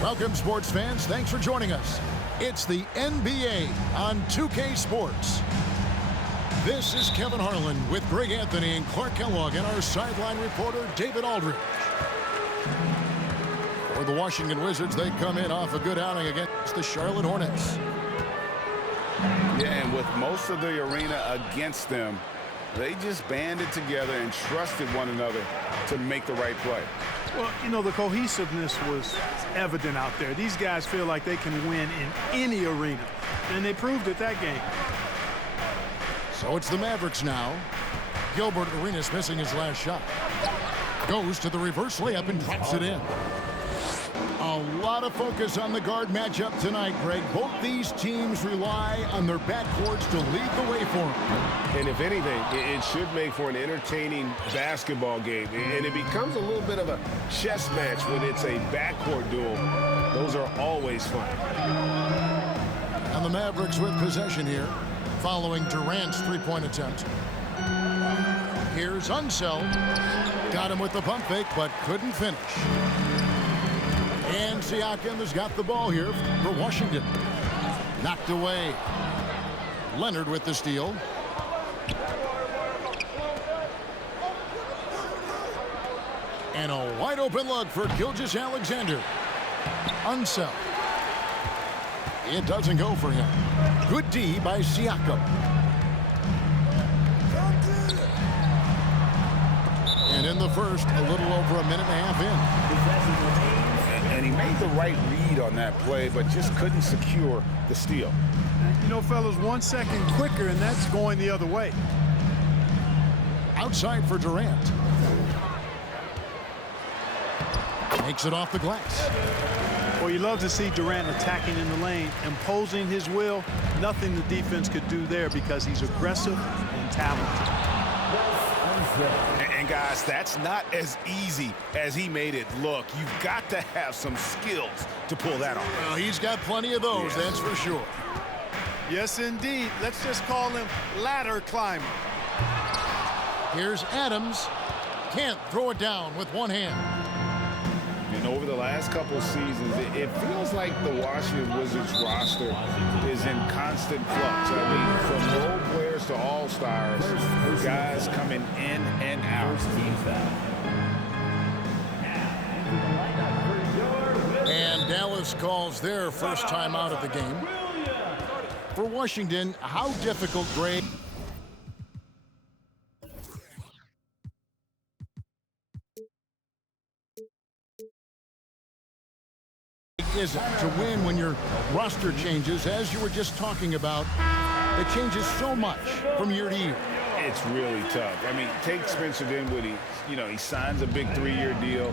Welcome, sports fans. Thanks for joining us. It's the NBA on 2K Sports. This is Kevin Harlan with Greg Anthony and Clark Kellogg and our sideline reporter, David Aldridge. For the Washington Wizards, they come in off a good outing against the Charlotte Hornets. Yeah, and with most of the arena against them, they just banded together and trusted one another to make the right play. Well, you know, the cohesiveness was evident out there. These guys feel like they can win in any arena, and they proved it that game. So it's the Mavericks now. Gilbert Arenas missing his last shot. Goes to the reverse layup and drops it in. A lot of focus on the guard matchup tonight, Greg. Both these teams rely on their backcourts to lead the way for them. And if anything, it should make for an entertaining basketball game. And it becomes a little bit of a chess match when it's a backcourt duel. Those are always fun. And the Mavericks with possession here, following Durant's three-point attempt. Here's Unseld. Got him with the pump fake, but couldn't finish. And Siakam has got the ball here for Washington. Knocked away. Leonard with the steal. And a wide open look for Gilgeous-Alexander. Unseld. It doesn't go for him. Good D by Siakam. And in the first, a little over a minute and a half in. And he made the right read on that play, but just couldn't secure the steal. You know, fellas, 1 second quicker, and that's going the other way. Outside for Durant. Makes it off the glass. Well, you love to see Durant attacking in the lane, imposing his will. Nothing the defense could do there because he's aggressive and talented. And guys, that's not as easy as he made it look. You've got to have some skills to pull that off. Well, he's got plenty of those, that's for sure. Yes, indeed. Let's just call him ladder climber. Here's Adams. Can't throw it down with one hand. And over the last couple of seasons, it feels like the Washington Wizards roster is in constant flux. I mean, from role players to all-stars, guys coming in and out. And Dallas calls their first time out of the game. For Washington, how difficult, Greg, is it to win when your roster changes, as you were just talking about? It changes so much from year to year. It's really tough. I mean, take Spencer Dinwiddie. You know, he signs a big 3-year deal,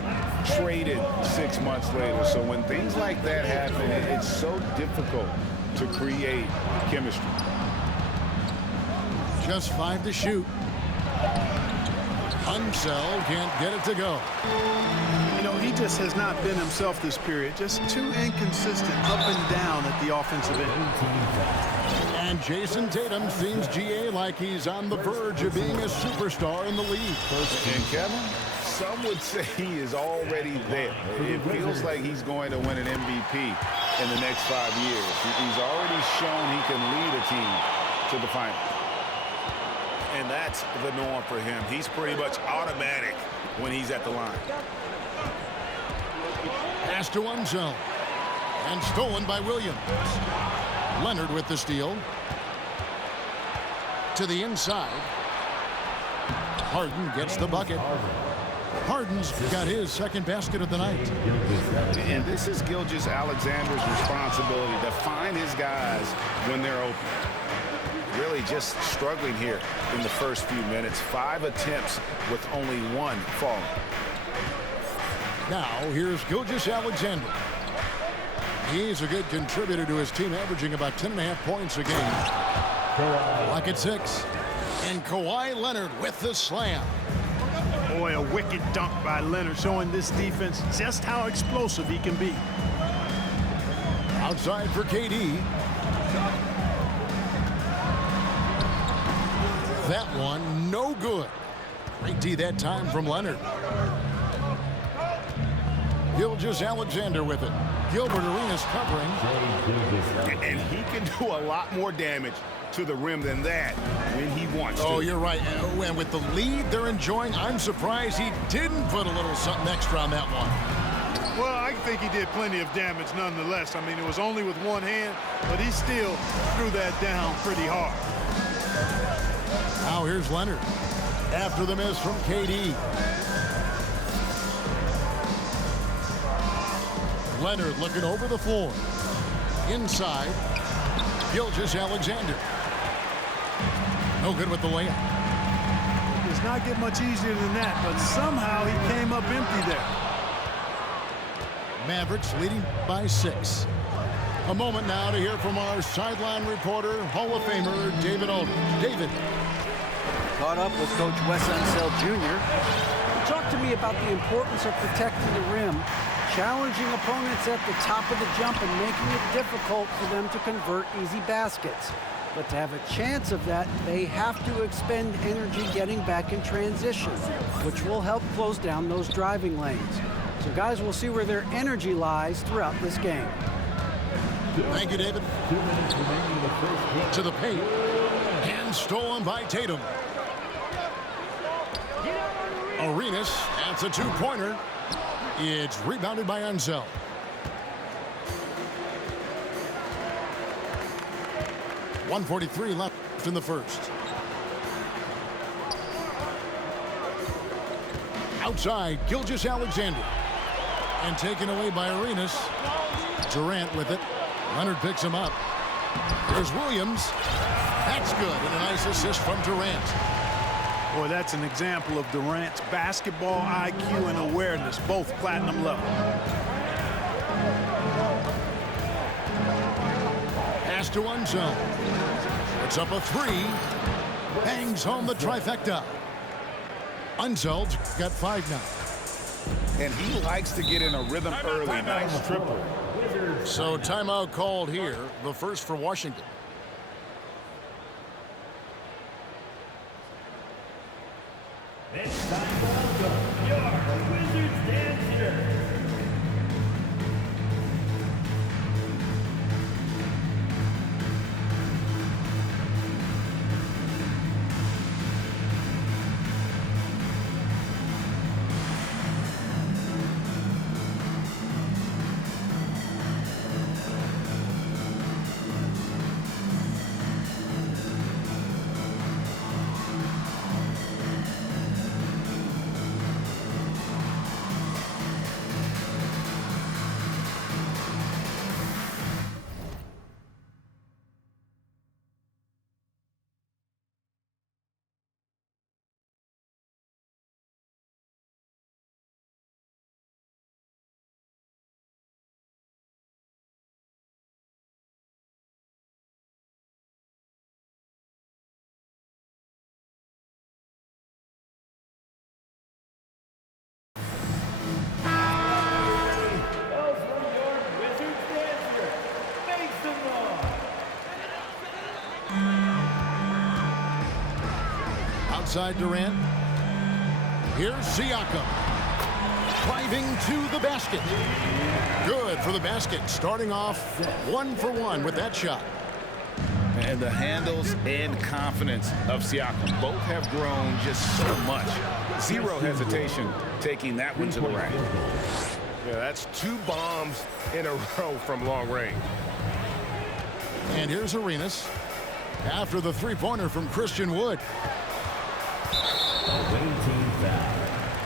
traded 6 months later. So when things like that happen, it's so difficult to create chemistry. Just 5 to shoot. Unseld can't get it to go. You know, he just has not been himself this period. Just too inconsistent up and down at the offensive end. And Jason Tatum seems, GA, like he's on the verge of being a superstar in the league. And Kevin, some would say he is already there. It feels like he's going to win an MVP in the next 5 years. He's already shown he can lead a team to the finals. And that's the norm for him. He's pretty much automatic when he's at the line. Pass to Unseld. And stolen by Williams. Leonard with the steal. To the inside. Harden gets the bucket. Harden's got his second basket of the night. And this is Gilgeous-Alexander's responsibility to find his guys when they're open. Really just struggling here in the first few minutes. 5 attempts with only 1 falling. Now, here's Gilgeous-Alexander. He's a good contributor to his team, averaging about 10.5 points a game. Clock at 6. And Kawhi Leonard with the slam. Boy, a wicked dunk by Leonard, showing this defense just how explosive he can be. Outside for KD. That one, no good. Great D that time from Leonard. Gilgeous-Alexander with it. Gilbert Arenas covering. And he can do a lot more damage to the rim than that when he wants to. Oh, you're right. And with the lead they're enjoying, I'm surprised he didn't put a little something extra on that one. Well, I think he did plenty of damage nonetheless. I mean, it was only with one hand, but he still threw that down pretty hard. Now here's Leonard after the miss from KD. Leonard looking over the floor. Inside, Gilgeous-Alexander. No good with the layup. It does not get much easier than that, but somehow he came up empty there. Mavericks leading by 6. A moment now to hear from our sideline reporter, Hall of Famer David Aldridge. David. Caught up with Coach Wes Unseld Jr. Talk to me about the importance of protecting the rim, challenging opponents at the top of the jump and making it difficult for them to convert easy baskets. But to have a chance of that, they have to expend energy getting back in transition, which will help close down those driving lanes. So guys, we'll see where their energy lies throughout this game. Thank you, David. To the paint. And stolen by Tatum. Arenas, that's a two-pointer. It's rebounded by Unseld. .143 left in the first. Outside, Gilgeous-Alexander. And taken away by Arenas. Durant with it. Leonard picks him up. There's Williams. That's good. And a nice assist from Durant. Boy, that's an example of Durant's basketball IQ and awareness, both platinum level. Pass to Unseld. It's up a 3. Bangs home the trifecta. Unseld's got 5 now. And he likes to get in a rhythm early. Nice triple. So timeout called here, the first for Washington. It's time to welcome your Wizards dancer. Outside Durant. Here's Siakam. Driving to the basket. Good for the basket. Starting off 1 for 1 with that shot. And the handles and confidence of Siakam both have grown just so much. Zero hesitation taking that one to the rack. Yeah, that's 2 bombs in a row from long range. And here's Arenas after the three-pointer from Christian Wood. Away team foul.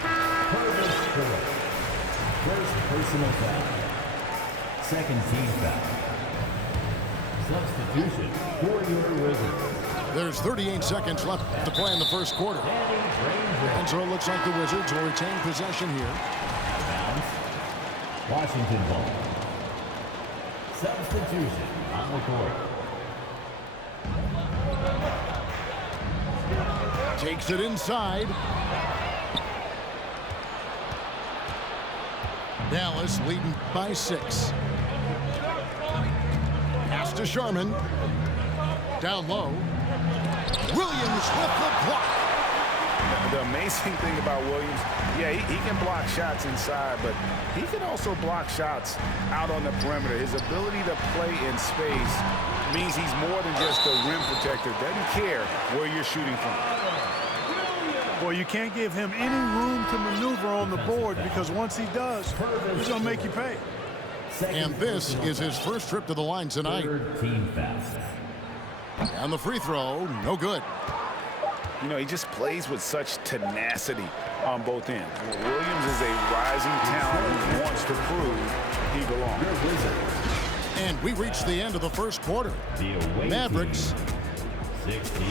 Purvis Phillips. First personal foul. Second team foul. Substitution for your Wizards. There's 38 seconds left to play in the first quarter. And so it looks like the Wizards will retain possession here. Bounce. Washington ball. Substitution on the court. Takes it inside. Dallas leading by 6. Pass to Sharman. Down low. Williams with the block. The amazing thing about Williams, yeah, he can block shots inside, but he can also block shots out on the perimeter. His ability to play in space means he's more than just a rim protector. Doesn't care where you're shooting from. Well, you can't give him any room to maneuver on the board, because once he does, he's going to make you pay. And this is his first trip to the line tonight. Team foul. And the free throw, no good. You know, he just plays with such tenacity on both ends. Williams is a rising talent who wants to prove he belongs. And we reach the end of the first quarter. Mavericks. 16.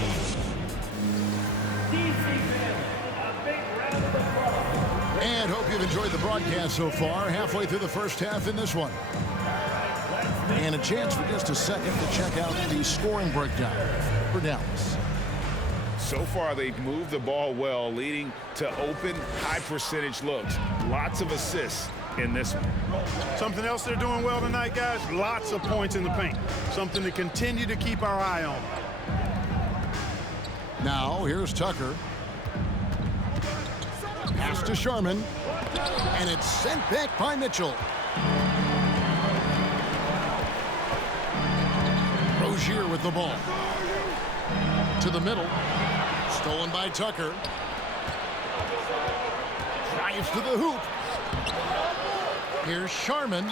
And hope you've enjoyed the broadcast so far. Halfway through the first half in this one. And a chance for just a second to check out the scoring breakdown for Dallas. So far, they've moved the ball well, leading to open, high-percentage looks. Lots of assists in this one. Something else they're doing well tonight, guys, lots of points in the paint. Something to continue to keep our eye on. Now, here's Tucker. Pass to Sharman. And it's sent back by Mitchell. Rozier with the ball. To the middle. Stolen by Tucker. Drives to the hoop. Here's Sharman.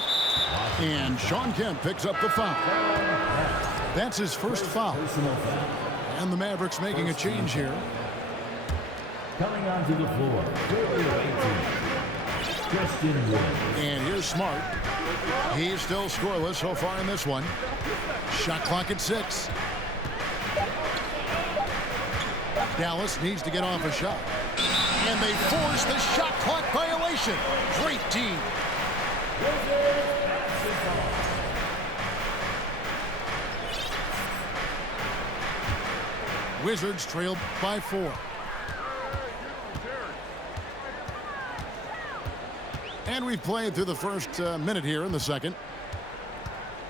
And Shawn Kemp picks up the foul. That's his first foul. And the Mavericks making a change here. Coming onto the floor, 18. Christian Wood. And here's Smart. He's still scoreless so far in this one. Shot clock at 6. Dallas needs to get off a shot. And they force the shot clock violation. Great team. Wizards trailed by 4. And we've played through the first minute here in the second.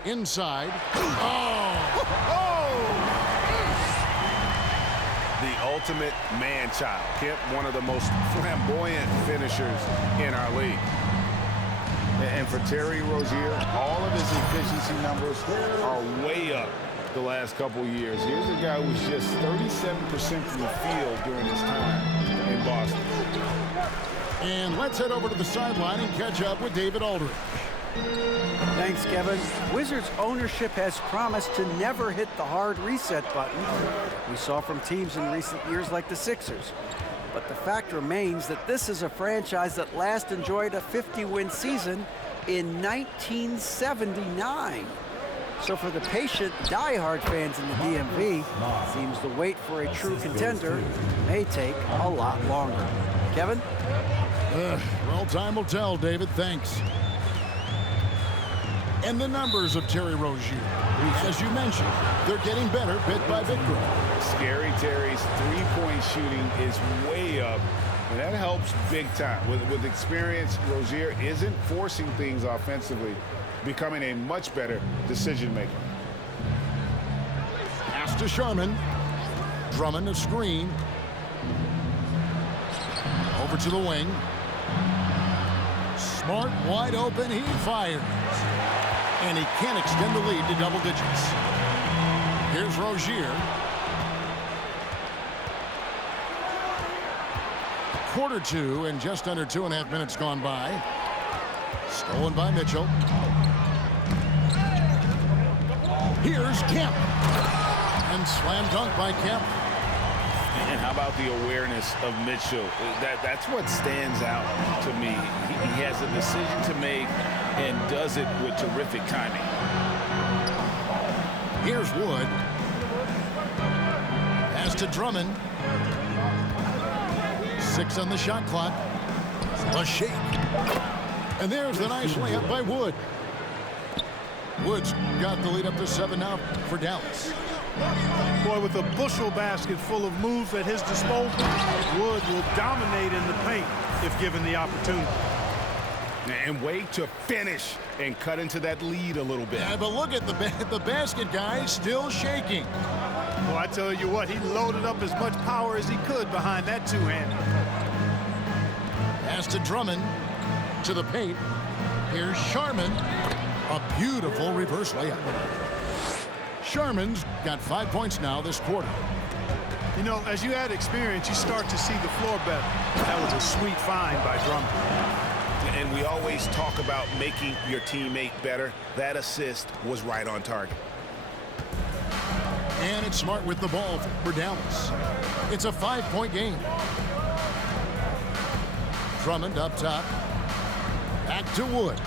Inside. The ultimate man-child. Kemp, one of the most flamboyant finishers in our league. And for Terry Rozier, all of his efficiency numbers are way up the last couple years. Here's a guy who's just 37% from the field during his time in Boston. And let's head over to the sideline and catch up with David Aldridge. Thanks, Kevin. Wizards ownership has promised to never hit the hard reset button we saw from teams in recent years like the Sixers. But the fact remains that this is a franchise that last enjoyed a 50-win season in 1979. So for the patient, die-hard fans in the DMV, it seems the wait for a true contender may take a lot longer. Kevin? Well, time will tell, David. Thanks. And the numbers of Terry Rozier. As you mentioned, they're getting better bit by bit. Scary Terry's three-point shooting is way up, and that helps big time. With experience, Rozier isn't forcing things offensively, becoming a much better decision maker. Pass to Sharman. Drummond a screen. Over to the wing. Smart wide open. He fires. And he can't extend the lead to double digits. Here's Rozier. Quarter 2 and just under 2.5 minutes gone by. Stolen by Mitchell. Here's Kemp. And slam dunk by Kemp. And how about the awareness of Mitchell? That's what stands out to me. He has a decision to make and does it with terrific timing. Here's Wood. Pass to Drummond. 6 on the shot clock. A shake. And there's the nice layup by Wood. Wood's got the lead up to 7 now for Dallas. Boy, with a bushel basket full of moves at his disposal, Wood will dominate in the paint if given the opportunity. And wait to finish and cut into that lead a little bit. Yeah, but look at the basket guy still shaking. Well, I tell you what, he loaded up as much power as he could behind that two-hander. Pass to Drummond, to the paint. Here's Sharman. A beautiful reverse layup. Sharman's got 5 points now this quarter. You know, as you add experience, you start to see the floor better. That was a sweet find by Drummond. And we always talk about making your teammate better. That assist was right on target. And it's Smart with the ball for Dallas. It's a 5-point game. Drummond up top. Back to Wood.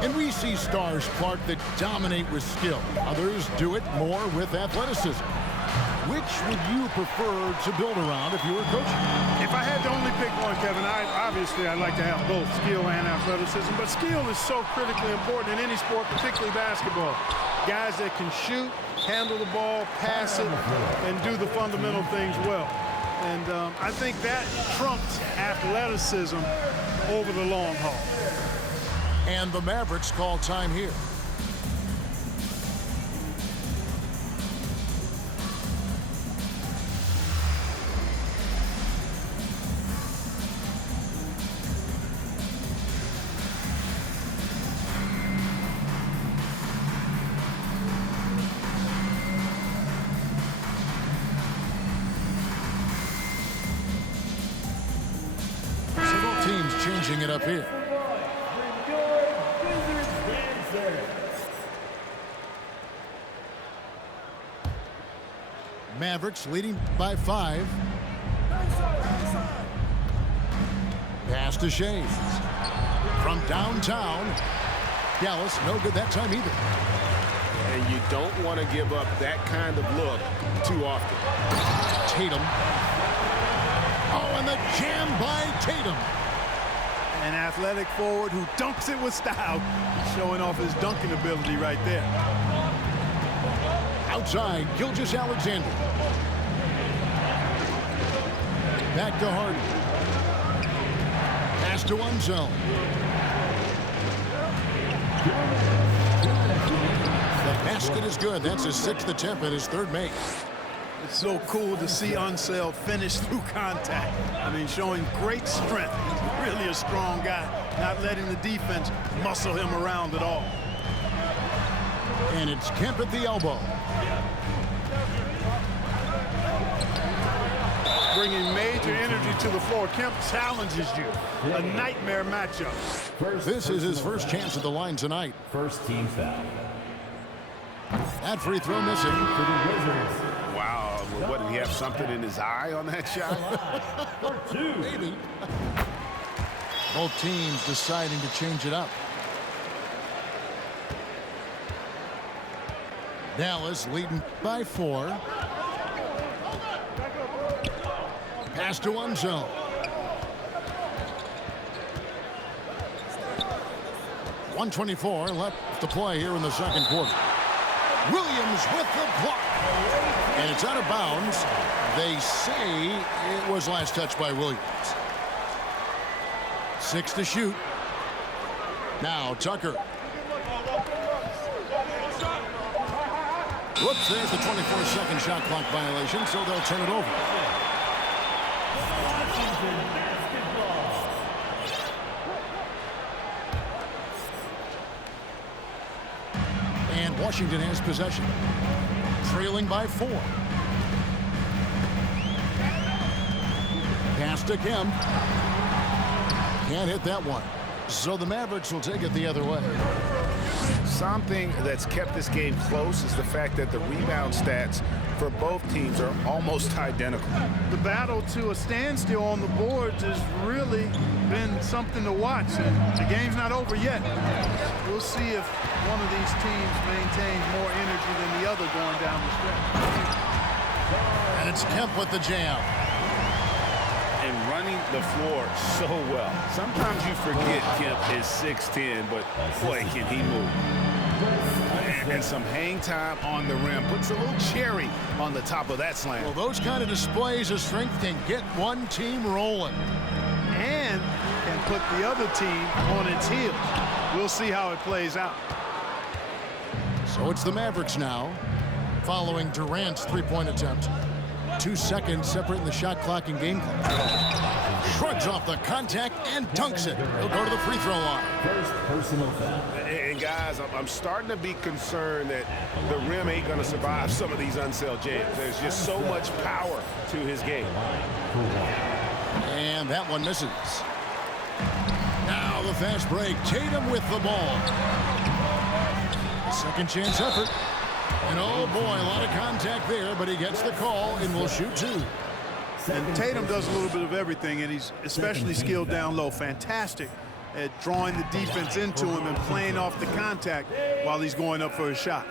And we see stars, Clark, that dominate with skill. Others do it more with athleticism. Which would you prefer to build around if you were coaching? If I had to only pick one, Kevin, I'd like to have both skill and athleticism. But skill is so critically important in any sport, particularly basketball. Guys that can shoot, handle the ball, pass it, and do the fundamental things well. And I think that trumps athleticism over the long haul. And the Mavericks call time here. Several teams changing it up here. Mavericks leading by 5. Pass to Shea. From downtown. Dallas, no good that time either. And you don't want to give up that kind of look too often. Tatum. Oh, and the jam by Tatum. An athletic forward who dunks it with style. Showing off his dunking ability right there. Outside, Gilgeous-Alexander. Back to Harden. Pass to one zone. The basket is good. That's his 6th attempt at his 3rd make. It's so cool to see Unseld finish through contact. I mean, showing great strength. He's really a strong guy, not letting the defense muscle him around at all. And it's Kemp at the elbow. Bringing major energy to the floor. Kemp challenges you. A nightmare matchup. This is his first chance at the line tonight. First team foul. That free throw missing. For the Wizards. Wow, what, did he have something in his eye on that shot? Maybe. Both teams deciding to change it up. Dallas leading by 4. Pass to one zone. .124 left to play here in the second quarter. Williams with the block. And it's out of bounds. They say it was last touched by Williams. 6 to shoot. Now Tucker. Whoops, there's the 24-second shot clock violation, so they'll turn it over. And Washington has possession. Trailing by 4. Pass to Kemp. Can't hit that one. So the Mavericks will take it the other way. Something that's kept this game close is the fact that the rebound stats for both teams are almost identical. The battle to a standstill on the boards has really been something to watch. And the game's not over yet. We'll see if one of these teams maintains more energy than the other going down the stretch. And it's Kemp with the jam. And running the floor so well. Sometimes you forget Kemp is 6'10", but boy, can he move. And some hang time on the rim. Puts a little cherry on the top of that slam. Well, those kind of displays of strength can get one team rolling. And can put the other team on its heels. We'll see how it plays out. So it's the Mavericks now, following Durant's three-point attempt. 2 seconds separating the shot clock and game clock. Shrugs off the contact and dunks it. He'll go to the free throw line. First personal foul. And guys, I'm starting to be concerned that the rim ain't going to survive some of these unsell jams. There's just so much power to his game. And that one misses. Now the fast break. Tatum with the ball. Second chance effort. And oh boy, a lot of contact there, but he gets the call and will shoot 2. And Tatum does a little bit of everything, and he's especially skilled down low. Fantastic at drawing the defense into him and playing off the contact while he's going up for a shot.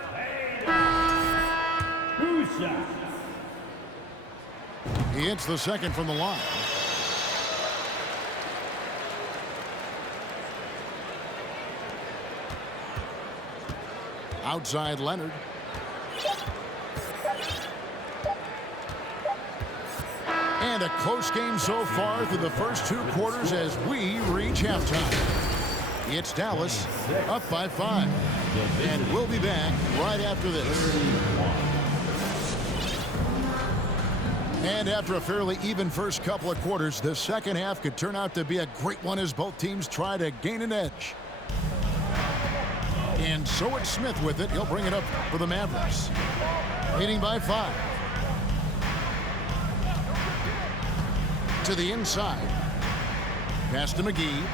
He hits the second from the line. Outside Leonard. And a close game so far through the first 2 quarters as we reach halftime. It's Dallas up by 5. And we'll be back right after this. And after a fairly even first couple of quarters, the second half could turn out to be a great one as both teams try to gain an edge. And so it's Smith with it. He'll bring it up for the Mavericks. Leading by 5. To the inside. Pass to McGee.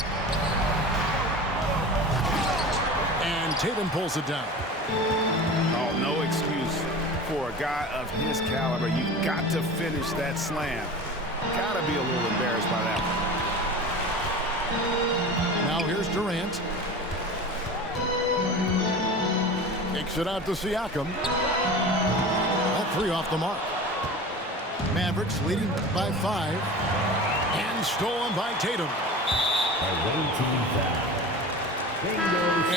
And Tatum pulls it down. Oh, no excuse for a guy of his caliber. You've got to finish that slam. Got to be a little embarrassed by that one. Now here's Durant. Kicks it out to Siakam. That 3 off the mark. Mavericks leading by 5. And stolen by Tatum. Away team foul. Bingo.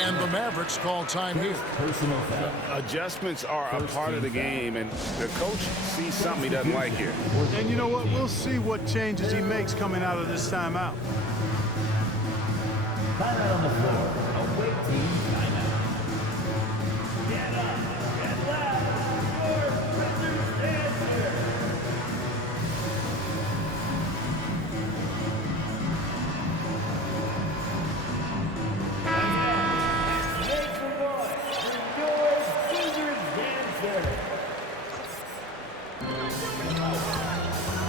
And the Mavericks call time here. Personal foul. Adjustments are a part of the game, and the coach sees something he doesn't like here. And you know what? We'll see what changes he makes coming out of this timeout. Timeout on the floor. Away team timeout. Get up, get loud, your Wizards answer. Make some noise for your Wizards answer.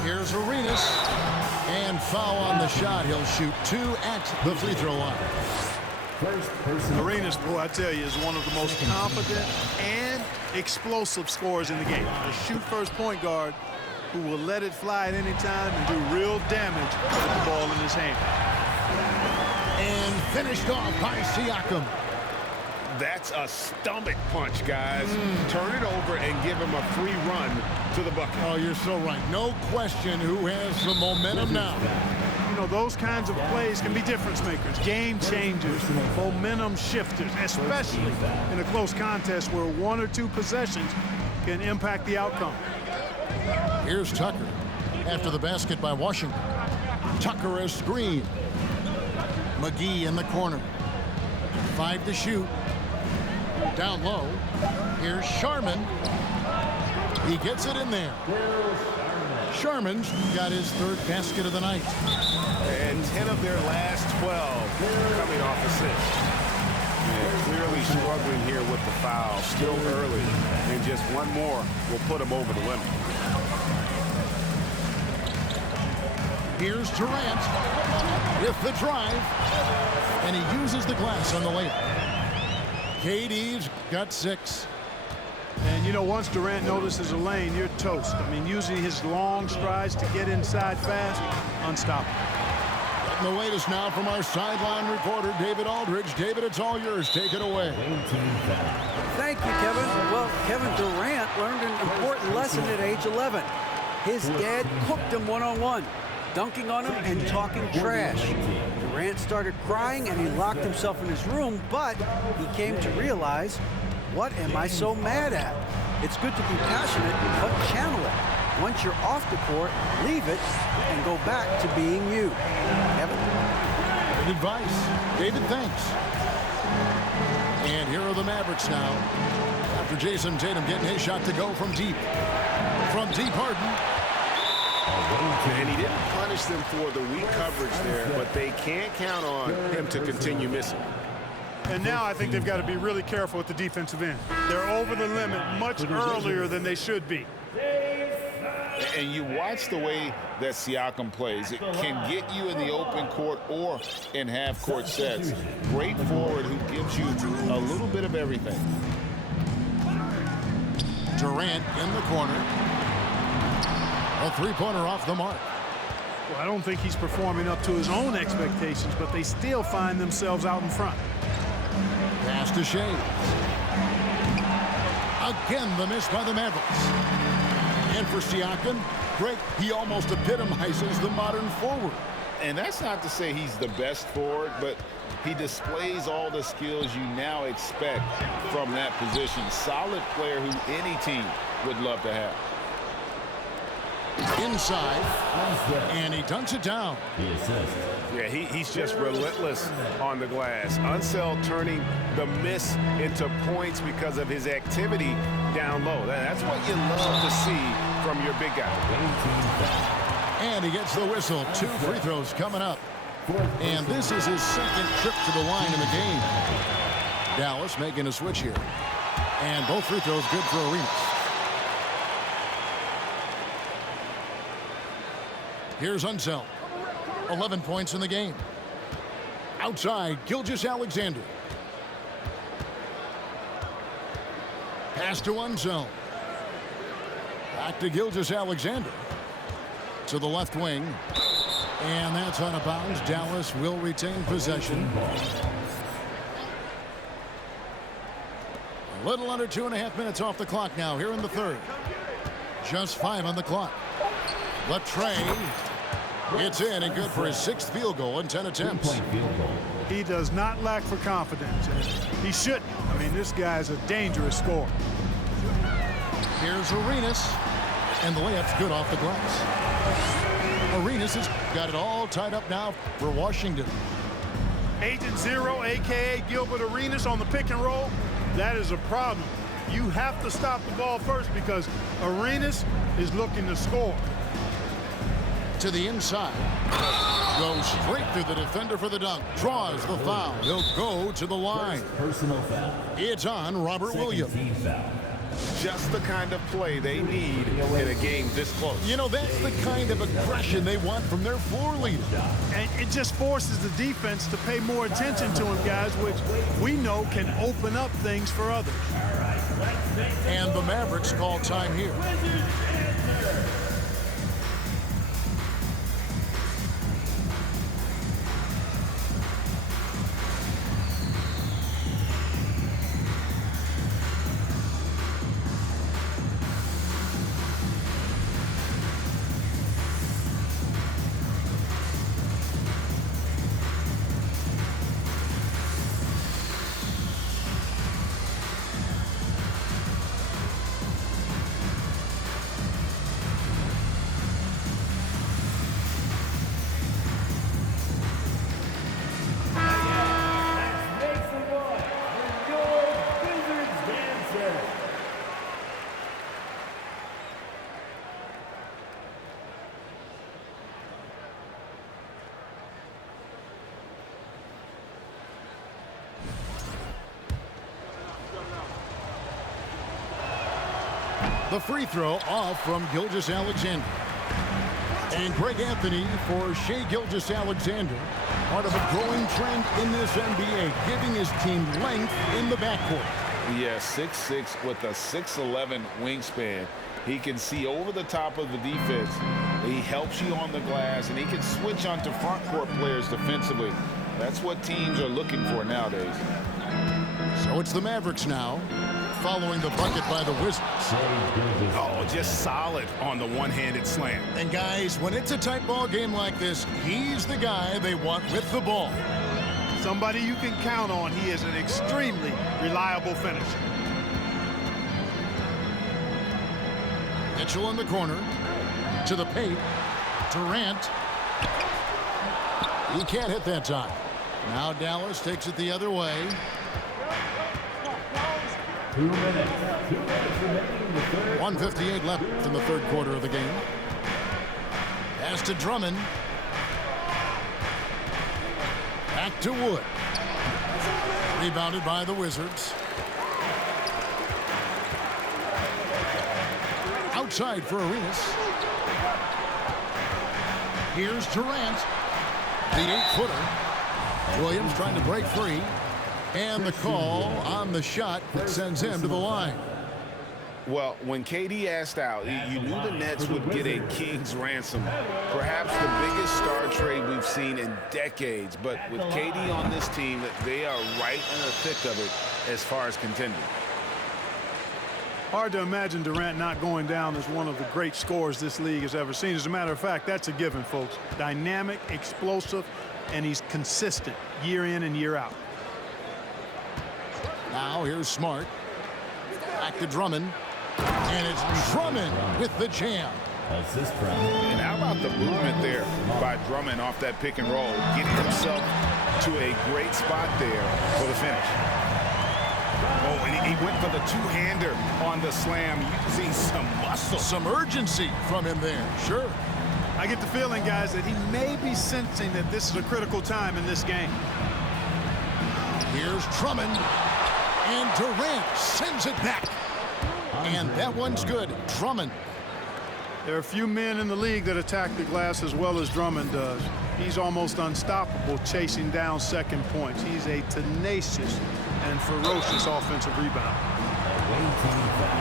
Here's Arenas. And foul on the shot. He'll shoot 2 at the free throw line. First personal. Arenas, boy, I tell you, is one of the most confident and explosive scorers in the game. A shoot-first point guard who will let it fly at any time and do real damage with the ball in his hand. And finished off by Siakam. That's a stomach punch, guys. Turn it over and give him a free run to the bucket. Oh, you're so right. No question who has the momentum now. You know, those kinds of plays can be difference makers, game changers, momentum shifters, especially in a close contest where 1 or 2 possessions can impact the outcome. Here's Tucker after the basket by Washington. Tucker a screen. McGee in the corner. 5 to shoot. Down low. Here's Sharman. He gets it in there. Sharman's got his 3rd basket of the night. And 10 of their last 12 coming off assists. And clearly struggling here with the foul. Still early. And just one more will put him over the limit. Here's Durant with the drive. And he uses the glass on the layup. KD's got 6. And, you know, once Durant notices a lane, you're toast. I mean, using his long strides to get inside fast, unstoppable. Getting the latest now from our sideline reporter, David Aldridge. David, it's all yours. Take it away. Thank you, Kevin. Well, Kevin Durant learned an important lesson at age 11. His dad cooked him one-on-one, dunking on him and talking trash. Durant started crying and he locked himself in his room, but he came to realize, what am I so mad at? It's good to be passionate, but channel it. Once you're off the court, leave it and go back to being you. Kevin? Good advice. David, thanks. And here are the Mavericks now. After Jason Tatum getting his shot to go from deep. From deep, Harden. And he didn't punish them for the weak coverage there, but they can't count on him to continue missing. And now I think they've got to be really careful at the defensive end. They're over the limit much earlier than they should be. And you watch the way that Siakam plays. It can get you in the open court or in half-court sets. Great forward who gives you a little bit of everything. Durant in the corner. A three-pointer off the mark. Well, I don't think he's performing up to his own expectations, but they still find themselves out in front. Pass to Shea. Again, the miss by the Mavericks. And for Siakam, Greg, he almost epitomizes the modern forward. And that's not to say he's the best forward, but he displays all the skills you now expect from that position. Solid player who any team would love to have. Inside, and he dunks it down. Yeah, he's just relentless on the glass. Unseld turning the miss into points because of his activity down low. That's what you love to see from your big guy. And he gets the whistle. 2 free throws coming up. And this is his second trip to the line in the game. Dallas making a switch here. And both free throws good for Arenas. Here's Unseld. 11 points in the game. Outside, Gilgeous-Alexander. Pass to Unseld. Back to Gilgeous-Alexander. To the left wing. And that's out of bounds. Dallas will retain possession. A little under 2.5 minutes off the clock now here in the third. Just 5 on the clock. Latrey. It's in and good for his 6th field goal in 10 attempts. He does not lack for confidence, and he shouldn't. I mean, this guy's a dangerous scorer. Here's Arenas, and the layup's good off the glass. Arenas has got it all tied up now for Washington. Agent Zero, a.k.a. Gilbert Arenas, on the pick and roll. That is a problem. You have to stop the ball first because Arenas is looking to score. To the inside. Goes straight through the defender for the dunk. Draws the foul. He'll go to the line. Personal foul. It's on Robert Williams. Team foul. Just the kind of play they need in a game this close. You know, that's the kind of aggression they want from their floor leader. And it just forces the defense to pay more attention to him, guys, which we know can open up things for others. And the Mavericks call time here. The free throw off from Gilgeous-Alexander. And Greg Anthony for Shai Gilgeous-Alexander. Part of a growing trend in this NBA, giving his team length in the backcourt. Yeah, 6'6" with a 6'11" wingspan. He can see over the top of the defense. He helps you on the glass, and he can switch onto front court players defensively. That's what teams are looking for nowadays. So it's the Mavericks now. following the bucket by the Wizards. Oh, just solid on the one-handed slam. And guys, when it's a tight ball game like this, he's the guy they want with the ball. Somebody you can count on. He is an extremely reliable finisher. Mitchell in the corner. To the paint. Durant. He can't hit that time. Now Dallas takes it the other way. 2 minutes. 2 minutes remaining in the third. 1:58 left in the third quarter of the game. Pass to Drummond. Back to Wood. Rebounded by the Wizards. Outside for Arenas. Here's Durant. The 8-footer. Williams trying to break free. And the call on the shot that sends him to the line. Well, when KD asked out, you knew the Nets would get a king's ransom. Perhaps the biggest star trade we've seen in decades. But with KD on this team, they are right in the thick of it as far as contending. Hard to imagine Durant not going down as one of the great scorers this league has ever seen. As a matter of fact, that's a given, folks. Dynamic, explosive, and he's consistent year in and year out. Now here's Smart. Back to Drummond. And it's Drummond with the jam. Assist from. And how about the movement there by Drummond off that pick and roll, getting himself to a great spot there for the finish. Oh, and he went for the two-hander on the slam. You can see some muscle. Some urgency from him there. Sure. I get the feeling, guys, that he may be sensing that this is a critical time in this game. Here's Drummond. And Durant sends it back. And that one's good. Drummond. There are a few men in the league that attack the glass as well as Drummond does. He's almost unstoppable chasing down second points. He's a tenacious and ferocious offensive rebounder.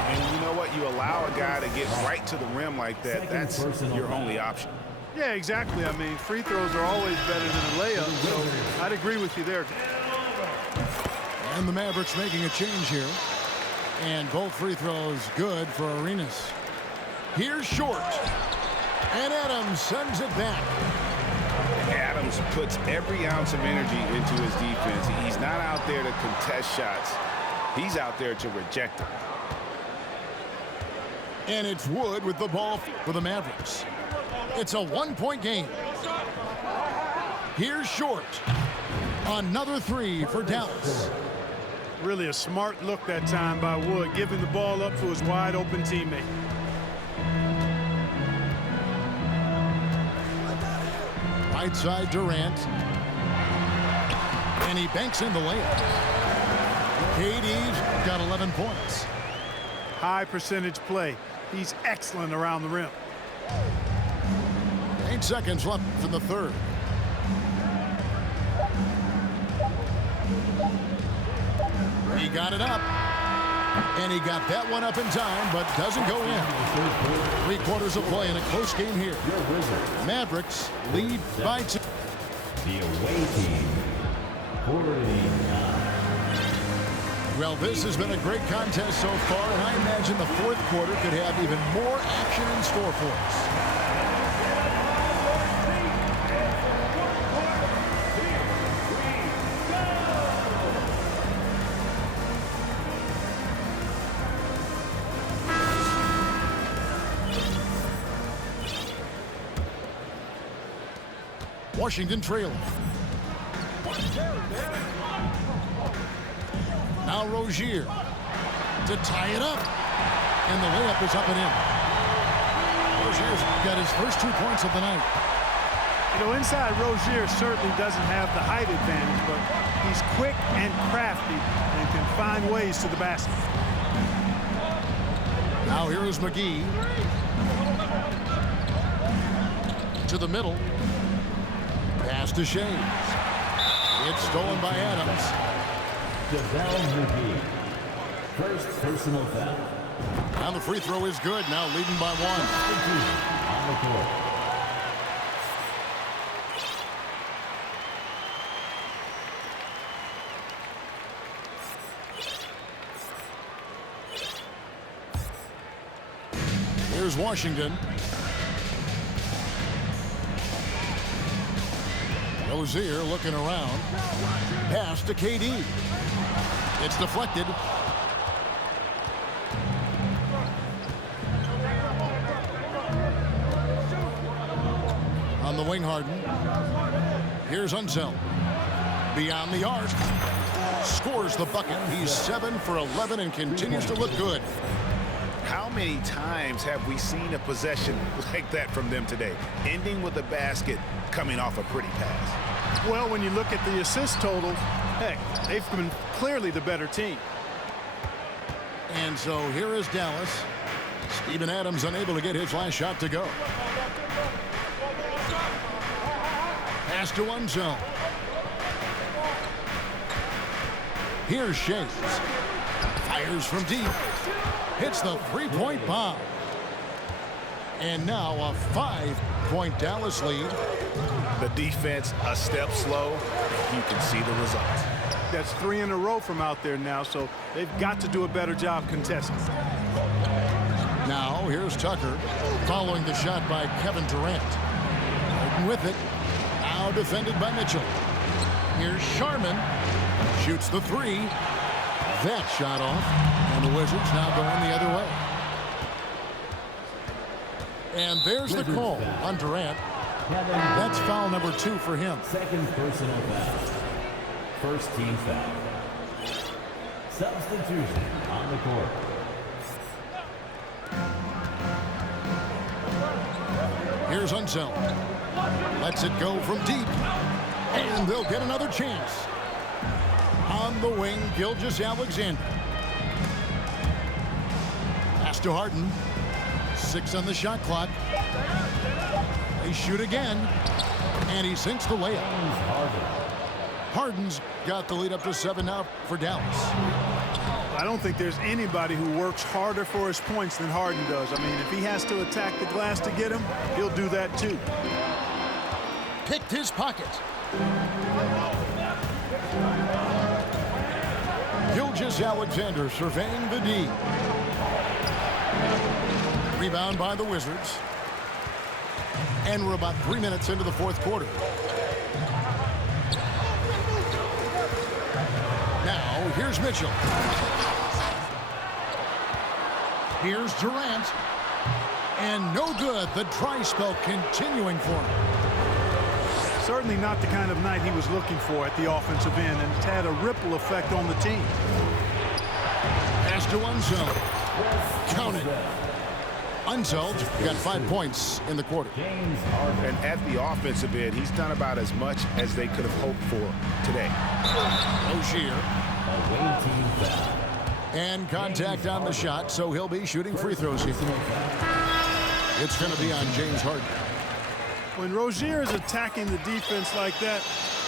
And you know what? You allow a guy to get right to the rim like that. That's your only option. Yeah, exactly. I mean, free throws are always better than a layup, so I'd agree with you there. And the Mavericks making a change here. And both free throws good for Arenas. Here's Short. And Adams sends it back. Adams puts every ounce of energy into his defense. He's not out there to contest shots. He's out there to reject them. And it's Wood with the ball for the Mavericks. It's a one-point game. Here's Short. Another three for Dallas. Really a smart look that time by Wood, giving the ball up to his wide-open teammate. Right side Durant. And he banks in the layup. KD's got 11 points. High percentage play. He's excellent around the rim. 8 seconds left in the third. He got it up. And he got that one up in time, but doesn't go in. 3 quarters of play in a close game here. Mavericks lead by 2. The away team. 49. Well, this has been a great contest so far, and I imagine the fourth quarter could have even more action in store for us. Washington trailing. Now Rozier to tie it up. And the layup is up and in. Rozier's got his first 2 points of the night. You know, inside Rozier certainly doesn't have the height advantage, but he's quick and crafty and can find ways to the basket. Now here is McGee. To the middle. Pass to Shea. It's stolen by Adams. JaVale McGee. First personal foul. And the free throw is good. Now leading by 1. On the court. Here's Washington. Rozier looking around. Pass to KD. It's deflected. On the wing, Harden. Here's Unseld. Beyond the arc. Scores the bucket. He's 7 for 11 and continues to look good. How many times have we seen a possession like that from them today? Ending with a basket, coming off a pretty pass. Well, when you look at the assist totals, heck, they've been clearly the better team. And so here is Dallas. Steven Adams unable to get his last shot to go. Pass to Unseld. Here's Shades. Fires from deep. Hits the three-point bomb. And now a 5-point Dallas lead. The defense a step slow. You can see the results. That's 3 in a row from out there now, so they've got to do a better job contesting. Now here's Tucker following the shot by Kevin Durant. Open with it. Now defended by Mitchell. Here's Sharman. Shoots the 3. That shot off. And the Wizards now going the other way. And there's the call on Durant. That's foul number 2 for him. Second personal foul. First team foul. Substitution on the court. Here's Unseld. Lets it go from deep. And they'll get another chance. On the wing, Gilgeous-Alexander. Pass to Harden. 6 on the shot clock. They shoot again. And he sinks the layup. Harden's got the lead up to 7 now for Dallas. I don't think there's anybody who works harder for his points than Harden does. I mean, if he has to attack the glass to get him, he'll do that too. Picked his pocket. Gilgeous-Alexander surveying the D. Rebound by the Wizards. And we're about 3 minutes into the fourth quarter. Now, here's Mitchell. Here's Durant. And no good. The dry spell continuing for him. Certainly not the kind of night he was looking for at the offensive end, and it's had a ripple effect on the team. Pass to Unseld. Count it. Unseld got 5 points in the quarter. And at the offensive end, he's done about as much as they could have hoped for today. Rozier. And contact on the shot, so he'll be shooting free throws here. It's going to be on James Harden. When Rozier is attacking the defense like that,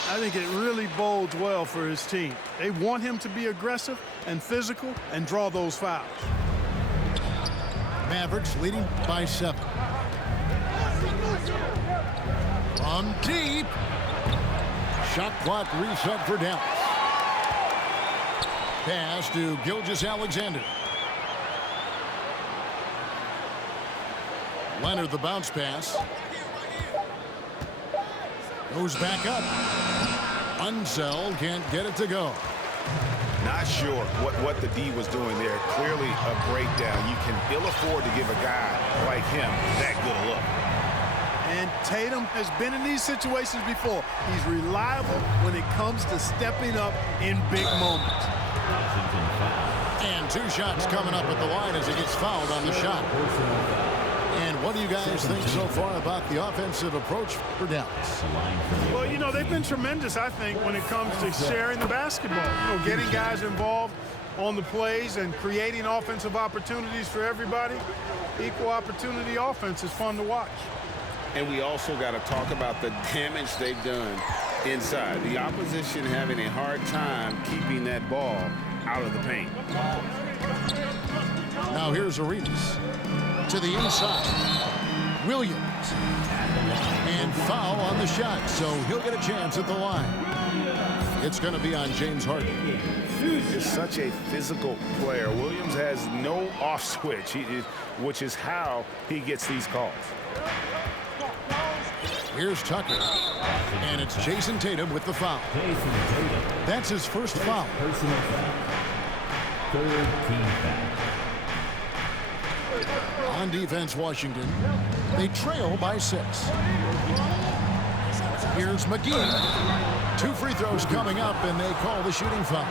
I think it really bodes well for his team. They want him to be aggressive and physical and draw those fouls. Mavericks leading by 7. From deep. Shot clock reset for Dallas. Pass to Gilgeous-Alexander. Leonard the bounce pass. Goes back up. Unseld can't get it to go. Not sure what the D was doing there. Clearly a breakdown. You can ill afford to give a guy like him that good a look. And Tatum has been in these situations before. He's reliable when it comes to stepping up in big moments. And 2 shots coming up at the line as he gets fouled on the shot. And what do you guys think so far about the offensive approach for Dallas? Well, you know, they've been tremendous, I think, when it comes to sharing the basketball. You know, getting guys involved on the plays and creating offensive opportunities for everybody. Equal opportunity offense is fun to watch. And we also got to talk about the damage they've done inside. The opposition having a hard time keeping that ball out of the paint. Now here's Arenas to the inside. Williams. And foul on the shot, so he'll get a chance at the line. It's going to be on James Harden. Is such a physical player. Williams has no off switch, which is how he gets these calls. Here's Tucker, and it's Jason Tatum with the foul. Jason Tatum. That's his first foul. Personal foul. Third team foul. On defense, Washington. They trail by 6. Here's McGee. 2 free throws coming up, and they call the shooting foul.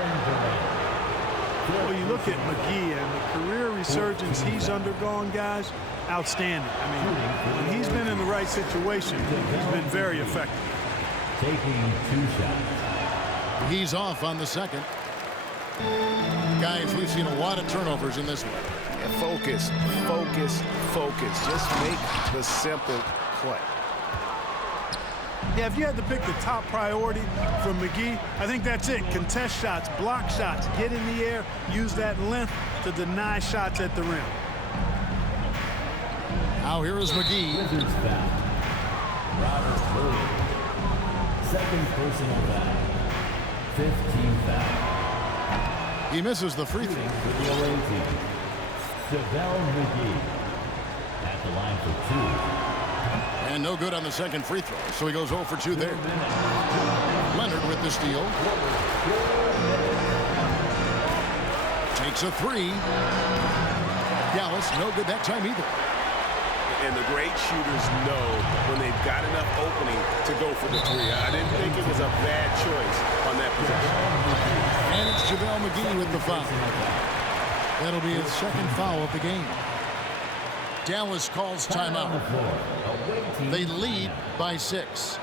Well, you look at McGee and the career resurgence he's undergone, guys, outstanding. I mean, when he's been in the right situation, he's been very effective. Taking 2 shots. He's off on the second. Guys, we've seen a lot of turnovers in this one. Yeah, focus, focus, focus. Just make the simple play. Yeah, if you had to pick the top priority from McGee, I think that's it. Contest shots, block shots, get in the air, use that length to deny shots at the rim. Now here is McGee. Wizards foul. Robert Williams. Second personal foul. 15th foul. He misses the free throw. For the away team. JaVale McGee at the line for 2. And no good on the second free throw, so he goes 0 for 2 there. Leonard with the steal. Takes a 3. Dallas, no good that time either. And the great shooters know when they've got enough opening to go for the 3. I didn't think it was a bad choice on that possession. And it's JaVale McGee with the foul. That'll be his second foul of the game. Dallas calls timeout. They lead by 6.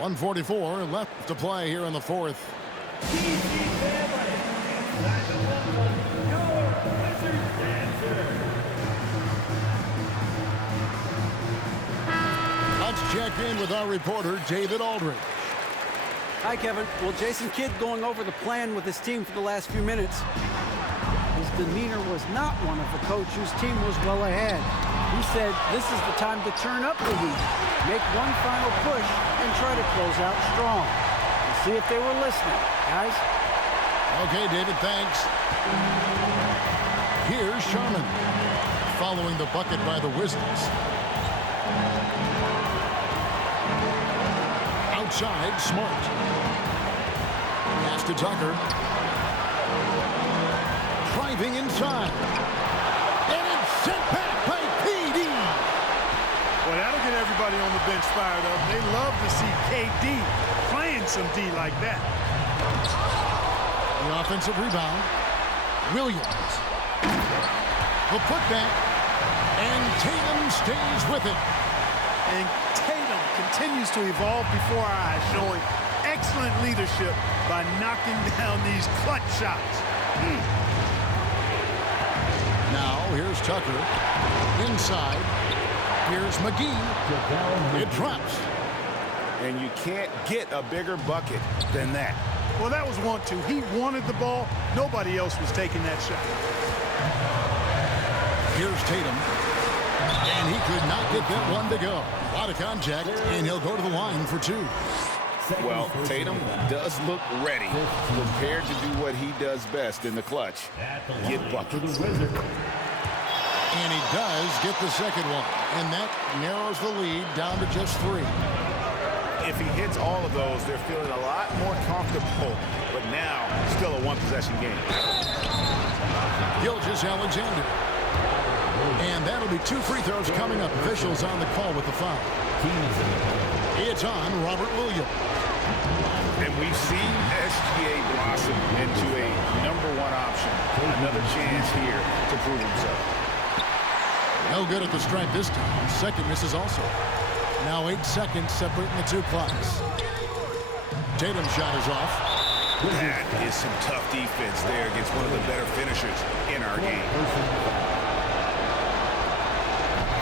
1:44 left to play here in the fourth. Let's check in with our reporter, David Aldridge. Hi, Kevin. Well, Jason Kidd going over the plan with his team for the last few minutes. His demeanor was not one of the coach whose team was well ahead. He said this is the time to turn up the heat, make one final push, and try to close out strong. We'll see if they were listening, guys. Okay, David, thanks. Here's Sharman following the bucket by the Wizards. Outside, Smart. Pass to Tucker. Driving inside. And it's sent back by PD. Well, that'll get everybody on the bench fired up. They love to see KD playing some D like that. The offensive rebound. Williams. The putback. And Tatum stays with it. And Tatum continues to evolve before our eyes, showing excellent leadership by knocking down these clutch shots. Now, here's Tucker. Inside. Here's McGee. It drops. And you can't get a bigger bucket than that. Well, that was 1-2. He wanted the ball. Nobody else was taking that shot. Here's Tatum. And he could not get that one to go. A lot of contact, and he'll go to the line for 2. Well, Tatum does look ready, prepared to do what he does best in the clutch, get buckets. And he does get the second one, and that narrows the lead down to just 3. If he hits all of those, they're feeling a lot more comfortable, but now still a one-possession game. Gilgeous-Alexander. And that'll be 2 free throws coming up. Officials on the call with the foul. It's on Robert Williams. And we've seen SGA blossom into a #1 option. Another chance here to prove himself. No good at the stripe this time. Second misses also. Now 8 seconds separating the 2 clocks. Tatum's shot is off. That is some tough defense there against one of the better finishers in our game.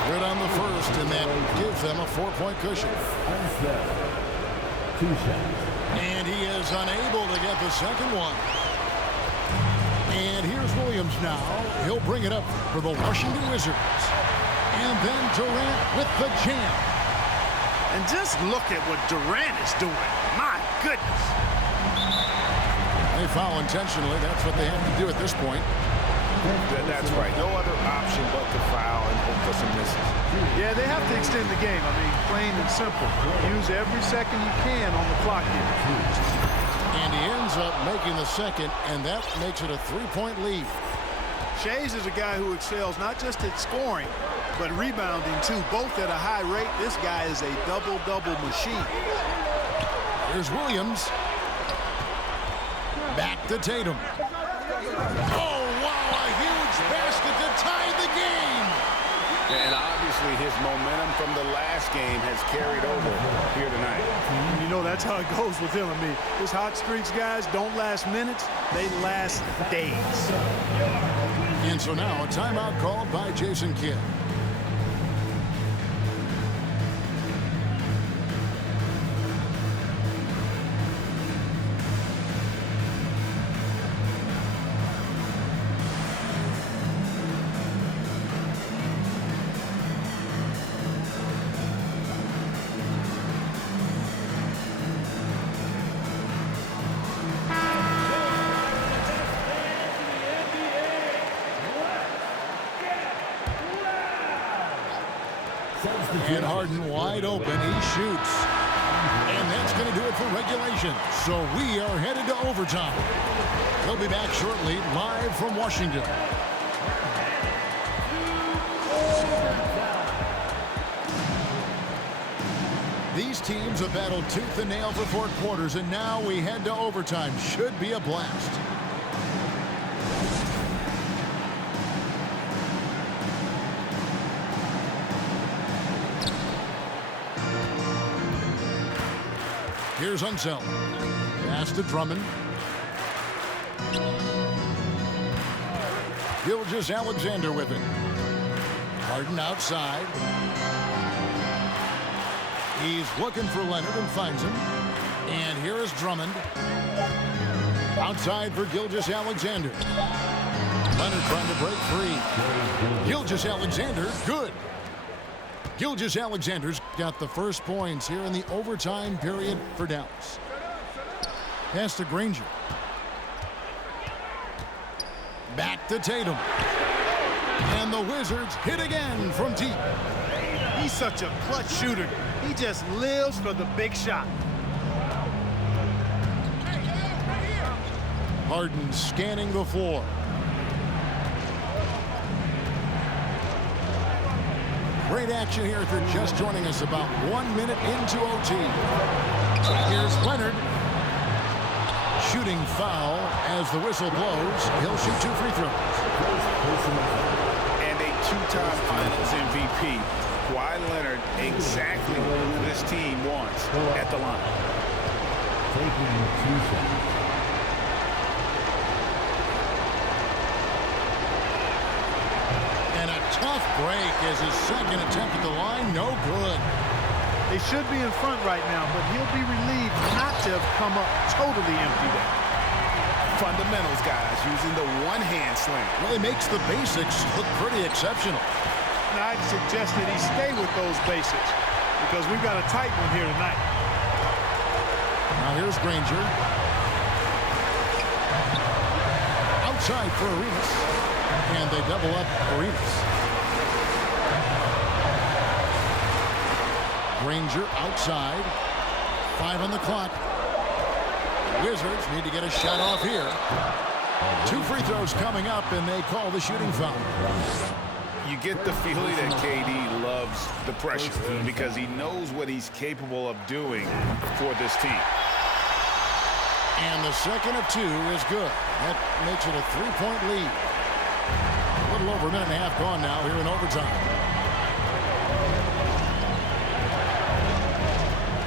Good on the first, and that gives them a 4-point cushion. 2 shots. And he is unable to get the second one. And here's Williams now. He'll bring it up for the Washington Wizards. And then Durant with the jam. And just look at what Durant is doing. My goodness. They foul intentionally. That's what they have to do at this point. That's right. No other option but to foul and hope for some misses. Yeah, they have to extend the game. I mean, plain and simple. Use every second you can on the clock here. And he ends up making the second, and that makes it a 3-point lead. Shays is a guy who excels not just at scoring, but rebounding too, both at a high rate. This guy is a double-double machine. Here's Williams. Back to Tatum. Oh, wow, a huge basket to tie the game. And obviously his momentum from the last game has carried over here tonight. You know, that's how it goes with him. I mean, his hot streaks, guys, don't last minutes. They last days. And so now a timeout called by Jason Kidd. And Harden wide open. He shoots. And that's going to do it for regulation. So we are headed to overtime. They'll be back shortly, live from Washington. These teams have battled tooth and nail for 4 quarters, and now we head to overtime. Should be a blast. Here's Unseld. Pass to Drummond. Gilgeous-Alexander with it. Harden outside. He's looking for Leonard and finds him. And here is Drummond. Outside for Gilgeous-Alexander. Leonard trying to break free. Gilgeous-Alexander, good. Gilgeous-Alexander's got the first points here in the overtime period for Dallas. Pass to Granger. Back to Tatum. And the Wizards hit again from deep. He's such a clutch shooter. He just lives for the big shot. Harden scanning the floor. Great action here if you're just joining us, about 1 minute into OT. Here's Leonard. Shooting foul as the whistle blows. He'll shoot 2 free throws. And a 2-time Finals MVP. Kawhi Leonard, exactly who this team wants at the line. Taking 2 shots. And a tough break as his second attempt at the line, no good. They should be in front right now, but he'll be relieved not to have come up totally empty there. Fundamentals, guys, using the one-hand slam. Really makes the basics look pretty exceptional. And I'd suggest that he stay with those basics because we've got a tight one here tonight. Now here's Granger. Outside for Arenas. And they double up Arenas. Granger outside. 5 on the clock. Wizards need to get a shot off here. 2 free throws coming up, and they call the shooting foul. You get the feeling that KD loves the pressure because he knows what he's capable of doing for this team. And the second of 2 is good. That makes it a 3-point lead. A little over a minute and a half gone now here in overtime.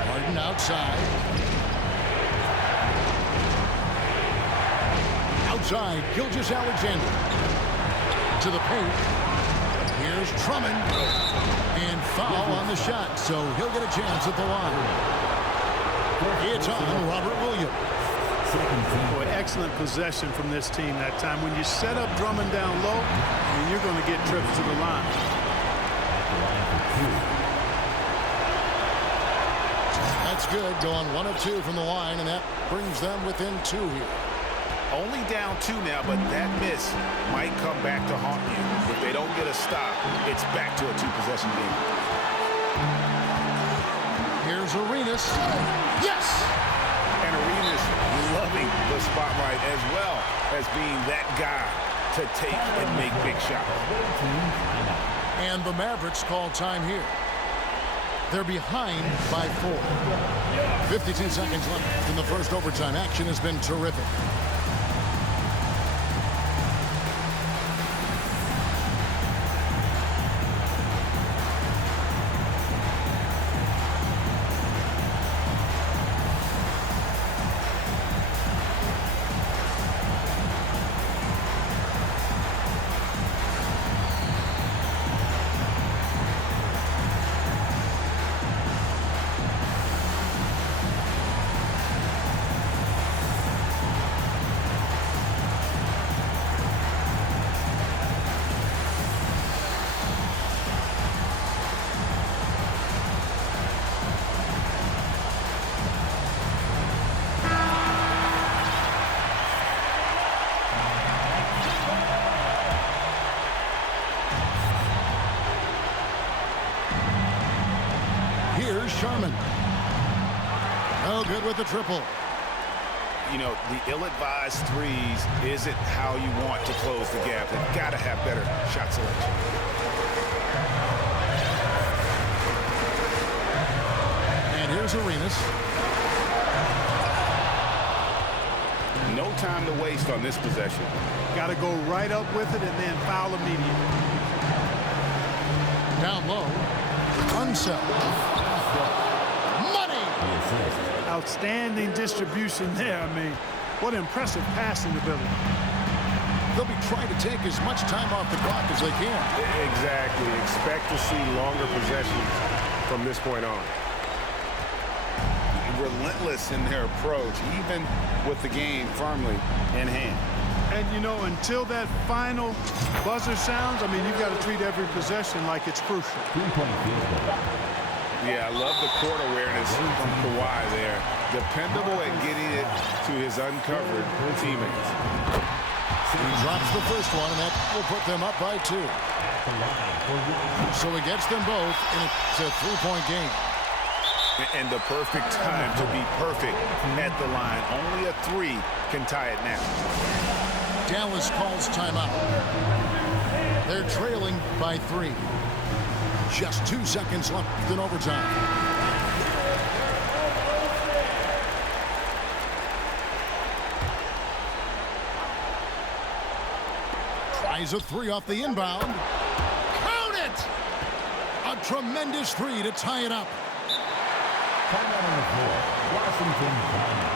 Harden outside. Outside, Gilgeous-Alexander. To the paint. Here's Drummond. And foul on the shot, so he'll get a chance at the line. It's on Robert Williams. Boy, excellent possession from this team that time. When you set up Drummond down low, I mean, you're going to get trips to the line. That's good, going 1 of 2 from the line, and that brings them within 2 here. Only down 2 now, but that miss might come back to haunt you. If they don't get a stop, it's back to a 2-possession game. Here's Arenas. Yes! And Arenas loving the spotlight as well as being that guy to take and make big shots. And the Mavericks call time here. They're behind by 4. 52 seconds left in the first overtime. Action has been terrific. Here's Sherman. No good with the triple. You know, the ill-advised threes isn't how you want to close the gap. They've got to have better shot selection. And here's Arenas. No time to waste on this possession. Got to go right up with it and then foul immediately. Down low. Unsell. Money! Outstanding distribution there. I mean, what impressive passing ability. They'll be trying to take as much time off the clock as they can. Exactly. Expect to see longer possessions from this point on. Relentless in their approach, even with the game firmly in hand. And, you know, until that final buzzer sounds, I mean, you've got to treat every possession like it's crucial. Yeah, I love the court awareness from Kawhi there. Dependable at getting it to his uncovered teammates. He drops the first one, and that will put them up by 2. So he gets them both, and it's a 3-point game. And the perfect time to be perfect at the line. Only a 3 can tie it now. Dallas calls timeout. They're trailing by 3. Just 2 seconds left in overtime. Tries a 3 off the inbound. Count it! A tremendous 3 to tie it up. Timeout on the floor. Washington timeout.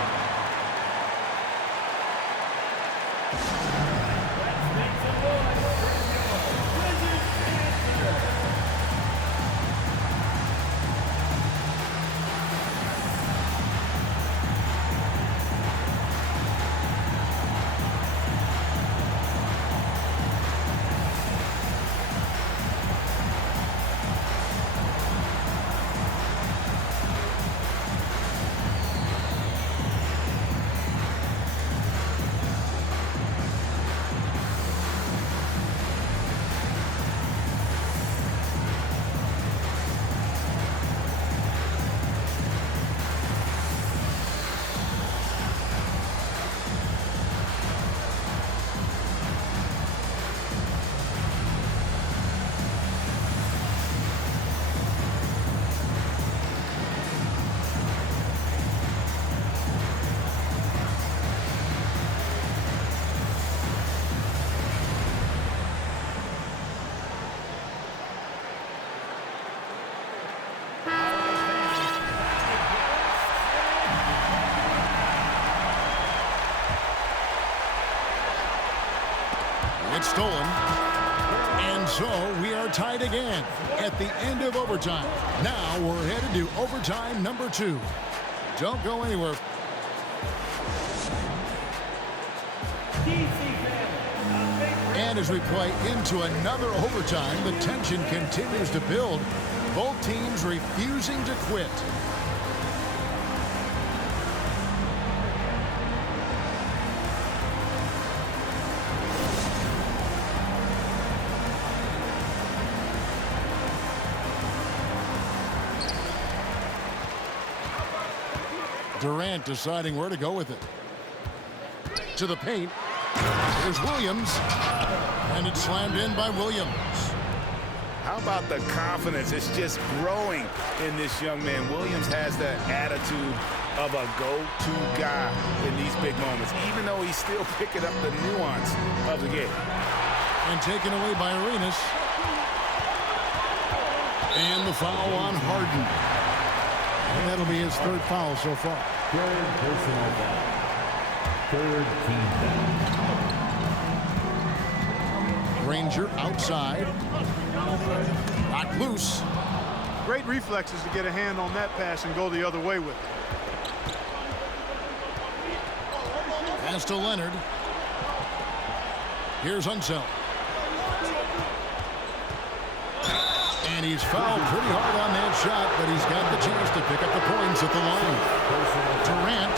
It's stolen. And so we are tied again at the end of overtime. Now we're headed to overtime number 2. Don't go anywhere. And as we play into another overtime, the tension continues to build. Both teams refusing to quit. Durant deciding where to go with it. To the paint. Here's Williams. And it's slammed in by Williams. How about the confidence? It's just growing in this young man. Williams has the attitude of a go-to guy in these big moments, even though he's still picking up the nuance of the game. And taken away by Arenas. And the foul on Harden. And that'll be his third foul so far. Third personal foul. Third team foul. Granger outside. Knocked loose. Great reflexes to get a hand on that pass and go the other way with it. Pass to Leonard. Here's Unseld. And he's fouled pretty hard on that shot, but he's got the chance to pick up the points at the line. Durant.